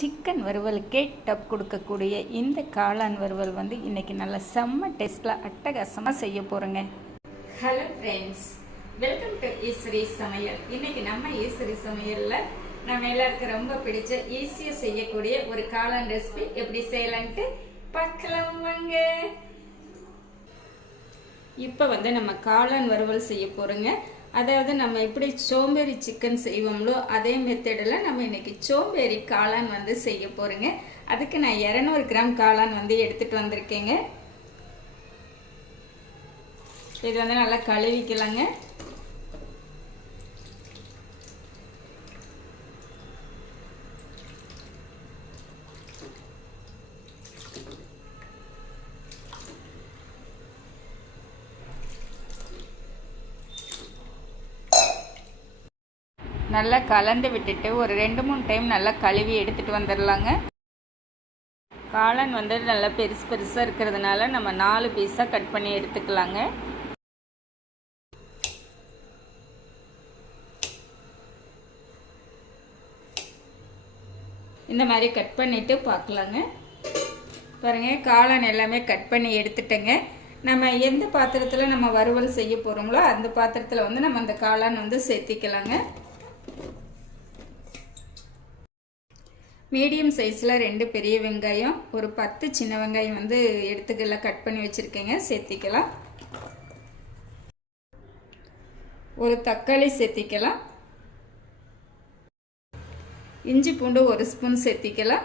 Chicken வறுவலுக்கே dub கொடுக்கக்கூடிய இந்த காளான் வறுவல் வந்து இன்னைக்கு நல்ல செம்ம டேஸ்ட்டில் அட்டகாசமாக செய்ய போகிறேங்க hello friends welcome to Eswari சமையல் இன்னைக்கு நம்ம ஈஸ்வரி சமையலில் நம்ம எல்லாருக்கும் ரொம்ப பிடிச்ச ஈஸியாக செய்யக்கூடிய ஒரு காளான் ரெசிபி எப்படி செய்யலான்ட்டு பார்க்கலாம் வாங்க. இப்போ வந்து நம்ம காளான் வறுவல் செய்ய போகிறோங்க அதாவது நம்ம எப்படி சோம்பேறி சிக்கன் செய்வோம்லோ அதே மெத்தடில் நம்ம இன்றைக்கி சோம்பேறி காளான் வந்து செய்ய போகிறோங்க அதுக்கு நான் இரநூறு கிராம் காளான் வந்து எடுத்துகிட்டு வந்திருக்கேங்க. இது வந்து நல்லா கழுவிக்கலாங்க. நல்லா கலந்து விட்டுட்டு ஒரு ரெண்டு மூணு டைம் நல்லா கழுவி எடுத்துகிட்டு வந்துடலாங்க காளான் வந்து நல்லா பெருசு பெருசாக இருக்கிறதுனால நம்ம நாலு பீஸாக கட் பண்ணி எடுத்துக்கலாங்க. இந்த மாதிரி கட் பண்ணிவிட்டு பார்க்கலாங்க. பாருங்கள் காளான் எல்லாமே கட் பண்ணி எடுத்துட்டேங்க. நம்ம எந்த பாத்திரத்தில் நம்ம வறுவல் செய்ய போகிறோங்களோ அந்த பாத்திரத்தில் வந்து நம்ம அந்த காளான் வந்து சேர்த்திக்கலாங்க. மீடியம் சைஸில் ரெண்டு பெரிய வெங்காயம் ஒரு பத்து சின்ன வெங்காயம் வந்து எடுத்துக்கல கட் பண்ணி வச்சுருக்கேங்க சேர்த்திக்கலாம். ஒரு தக்காளி சேர்த்திக்கலாம். இஞ்சி பூண்டு ஒரு ஸ்பூன் சேர்த்திக்கலாம்.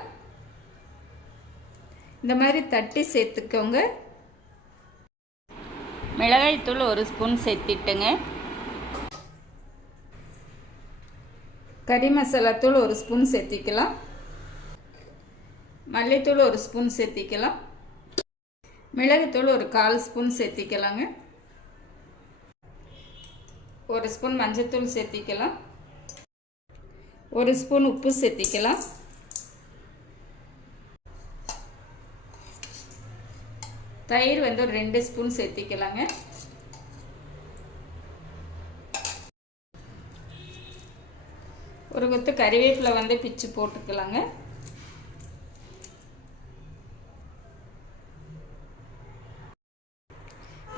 இந்த மாதிரி தட்டி சேர்த்துக்கோங்க. மிளகாய்த்தூள் ஒரு ஸ்பூன் சேர்த்திட்டுங்க. கறி மசாலா தூள் ஒரு ஸ்பூன் சேர்த்திக்கலாம். மல்லித்தூள் ஒரு ஸ்பூன் சேர்த்திக்கலாம். மிளகுத்தூள் ஒரு கால் ஸ்பூன் சேர்த்திக்கலாங்க. ஒரு ஸ்பூன் மஞ்சத்தூள் சேர்த்திக்கலாம். ஒரு ஸ்பூன் உப்பு சேர்த்திக்கலாம். தயிர் வந்து ஒரு ரெண்டு ஸ்பூன் சேர்த்திக்கலாங்க. ஒரு கொத்து கறிவேப்பிலை வந்து பிச்சு போட்டுக்கலாங்க.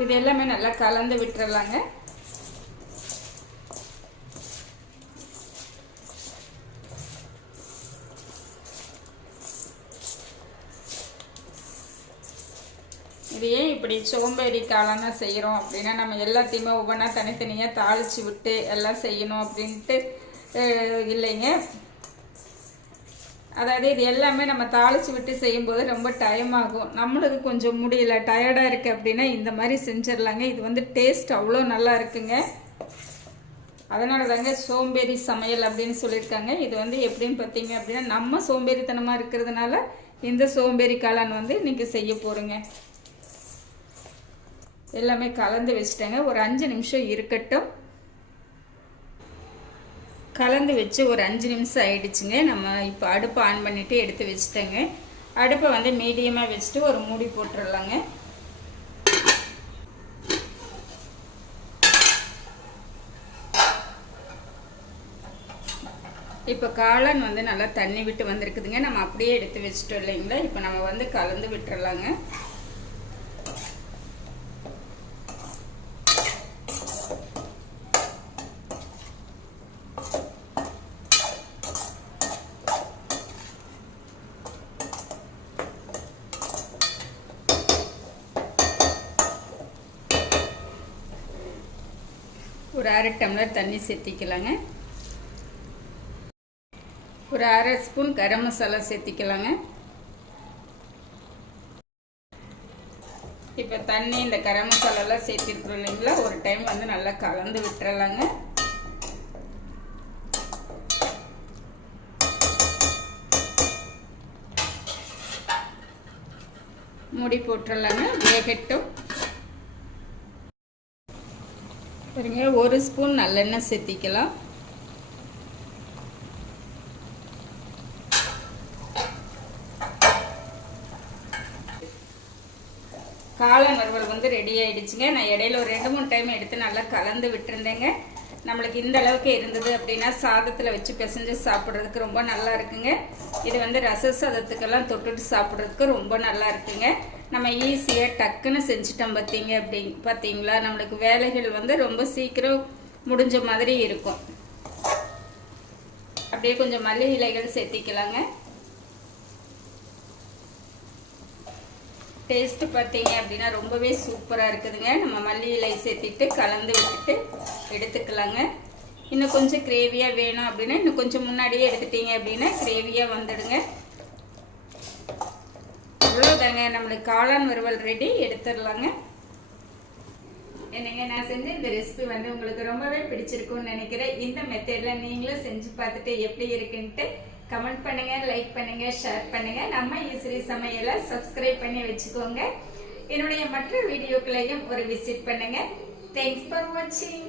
இது எல்லாமே நல்லா கலந்து விட்டுறலாங்க. இது ஏன் இப்படி சோம்பேறி காலம்னா செய்கிறோம் அப்படின்னா நம்ம எல்லாத்தையுமே ஒவ்வொன்றா தனித்தனியாக தாளித்து விட்டு எல்லாம் செய்யணும் அப்படின்ட்டு இல்லைங்க. அதாவது இது எல்லாமே நம்ம தாளித்து விட்டு செய்யும்போது ரொம்ப டைம் ஆகும். நம்மளுக்கு கொஞ்சம் முடியல டயர்டாக இருக்குது அப்படின்னா இந்த மாதிரி செஞ்சிடலாங்க. இது வந்து டேஸ்ட் அவ்வளோ நல்லா இருக்குங்க. அதனால தாங்க சோம்பேறி சமையல் அப்படின்னு சொல்லியிருக்காங்க. இது வந்து எப்படின்னு பார்த்தீங்க அப்படின்னா நம்ம சோம்பேறித்தனமாக இருக்கிறதுனால இந்த சோம்பேறி காளான் வந்து இன்றைக்கி செய்ய போகிறோங்க எல்லாமே கலந்து வச்சுட்டேங்க. ஒரு அஞ்சு நிமிஷம் இருக்கட்டும். கலந்து வச்சு ஒரு அஞ்சு நிமிஷம் ஆயிடுச்சுங்க. நம்ம இப்போ அடுப்பை ஆன் பண்ணிவிட்டு எடுத்து வச்சுட்டேங்க. அடுப்பை வந்து மீடியமாக வச்சுட்டு ஒரு மூடி போட்டுடலாங்க இப்போ காளான் வந்து நல்லா தண்ணி விட்டு வந்திருக்குதுங்க. நம்ம அப்படியே எடுத்து வச்சுட்டோம் இல்லைங்களா? இப்போ நம்ம வந்து கலந்து விட்டுறலாங்க. ஒரு அரை டம்ளர் தண்ணி சேர்த்திக்கலாங்க. ஒரு அரை ஸ்பூன் கரம் மசாலா சேர்த்திக்கலாங்க. இப்போ தண்ணி இந்த கரம் மசாலாலாம் சேர்த்திருக்கிறோம் இல்லைங்களா? ஒரு டைம் வந்து நல்லா கலந்து விட்டுறலாங்க. மூடி போட்டுடலாங்க. வேகட்டும். பாருங்க ஒரு ஸ்பூன் நல்லெண்ணெய் சேர்த்திக்கலாம். காளான் வறுவல் வந்து ரெடி ஆயிடுச்சுங்க. நான் இடையில ஒரு ரெண்டு மூணு டைம் எடுத்து நல்லா கலந்து விட்டுருந்தேங்க. நம்மளுக்கு இந்த அளவுக்கு இருந்தது அப்படின்னா சாதத்தில் வச்சு பிசைஞ்சு சாப்பிட்றதுக்கு ரொம்ப நல்லா இருக்குங்க. இது வந்து ரச சாதத்துக்கெல்லாம் தொட்டுட்டு சாப்பிட்றதுக்கு ரொம்ப நல்லா இருக்குங்க. நம்ம ஈஸியாக டக்குன்னு செஞ்சுட்டோம் பார்த்தீங்க அப்படி பார்த்தீங்களா? நம்மளுக்கு வேலைகள் வந்து ரொம்ப சீக்கிரம் முடிஞ்ச மாதிரி இருக்கும். அப்படியே கொஞ்சம் மல்லி இலைகள் சேர்த்திக்கலாங்க. டேஸ்ட்டு பார்த்தீங்க அப்படின்னா ரொம்பவே சூப்பராக இருக்குதுங்க. நம்ம மல்லி இலை சேர்த்திட்டு கலந்து விட்டுட்டு எடுத்துக்கலாங்க. இன்னும் கொஞ்சம் கிரேவியாக வேணும் அப்படின்னா இன்னும் கொஞ்சம் முன்னாடியே எடுத்துட்டீங்க அப்படின்னா கிரேவியாக வந்துடுங்க. இவ்வளோதாங்க நம்மளுக்கு காளான் வறுவல் ரெடி எடுத்துடலாங்க. என்னங்க நான் செஞ்ச இந்த ரெசிபி வந்து உங்களுக்கு ரொம்பவே பிடிச்சிருக்கும்னு நினைக்கிறேன். இந்த மெத்தடில் நீங்களும் செஞ்சு பார்த்துட்டு எப்படி இருக்குன்ட்டு கமெண்ட் பண்ணுங்க லைக் பண்ணுங்க ஷேர் பண்ணுங்க. நம்ம ஈஸ்வரி சமையலை சப்ஸ்கிரைப் பண்ணி வச்சுக்கோங்க. என்னுடைய மற்ற வீடியோக்களையும் ஒரு விசிட் பண்ணுங்க. தேங்க்ஸ் ஃபார் வாட்சிங்